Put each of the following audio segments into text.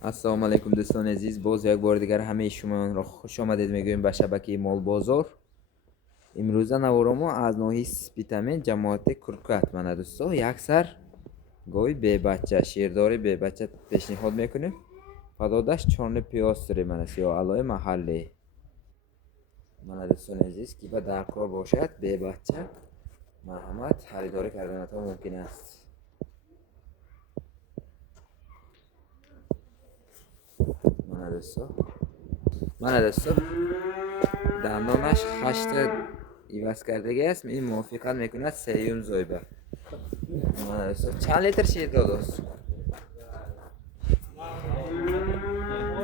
ассалому алайкум дӯстони азиз, боз як бори дигар ҳамаи шуморо хуш омадед мегӯем ба шабакаи Молбозор. имрӯза наворомо аз ноҳияи Спитамин ҷамоати Куркат мана дӯсто як сар гоҳи бебача ширдори бебача пешниҳод мекунем. падодаш чорни пиёстри мана сиёҳалои маҳаллӣ мана дӯстони азиз ки ба дар кор бошад бебача марҳамат харидорӣ карданатон мумкин аст. мана дӯсто дандонаш 8 иваз кардагӣ аст. ин мувофиқат мекунад 3 зойба. мана дӯсто чанд литр шир додост?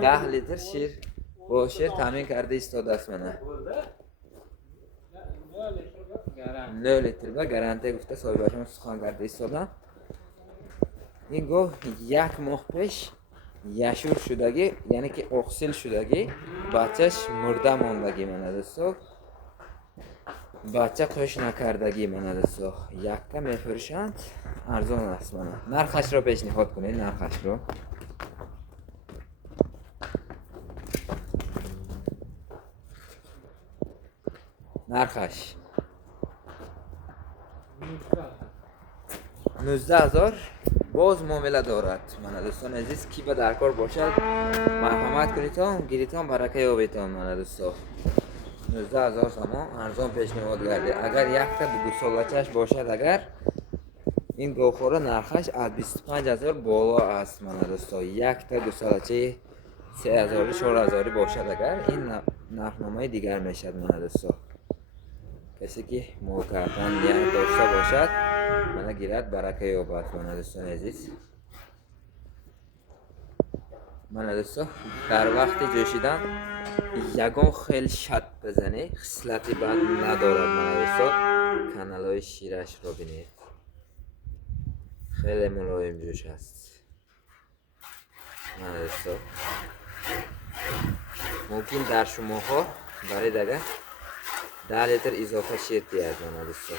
10 литр шир бо шир таъмин карда истодааст. мана 0 литр ба гарантия гуфта соҳибашон сухан карда истоданд. ин гоҳ 1 моҳ пеш яшур шудагӣ, яъне ки оқсил шудагӣ, бачаш мурда мондагӣ. мана дӯсто бача қӯш накардагӣ. мана дӯсто якка мефурӯшанд, арзон аст. мана нархашро пешниҳод кунед. нархаш 19000 боз муомила дорад. мана дӯстони азиз ки ба дар кор бошад марҳамат кунитон, гиритон, барака ёбитон. мана дӯсто 19000 сомон арзон пешниҳод гардид. агар якта гусолачаш бошад, агар ин гоҳхора нархаш аз 25000 боло аст. мана дӯсто якта гусолачаи 3000-4000 бошад, агар ин нархномаи дигар мешавад. мана дӯсто касе ки мол кардан ният дошта бошад, мана гирад, барака ёбад. мана дӯстони азиз, мана дӯсто дар вақти ҷӯшидан ягон хел шат бизанед, хислати бад надорад. мана дӯсто каналҳои ширашро бинед, хеле мулоим ҷӯш аст. мана дӯсто мумкин дар шумоҳо баред агар 10 литр изофа шир биярд. мана дӯсто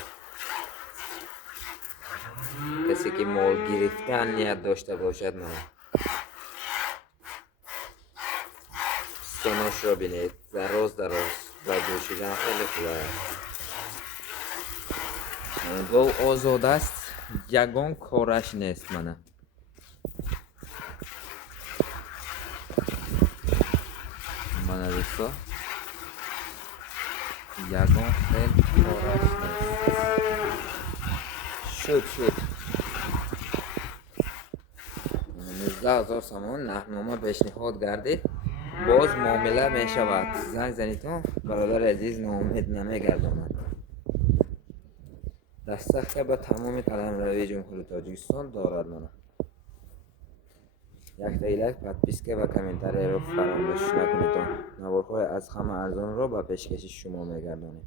касе ки мол гирифтан ният дошта бошад, мана пистоношро бинед, дароз ба ҷӯшидан хеле қулай аст. гов озод аст, ягон кораш нест. мана дӯсто ягон хел кораш нест. шуд 19000 сомон нархнома пешниҳод гардид. боз муомила мешавад. занг занитон, бародари азиз ноумед намегардонад. дастахта ба тамоми қаламравии ҷумҳури Тоҷикистон дорад. мана якта лайк, подписка ва комментарияро фаромӯш накунед. наворҳои аз ҳама арзонро ба пешкаши шумо мегардонем.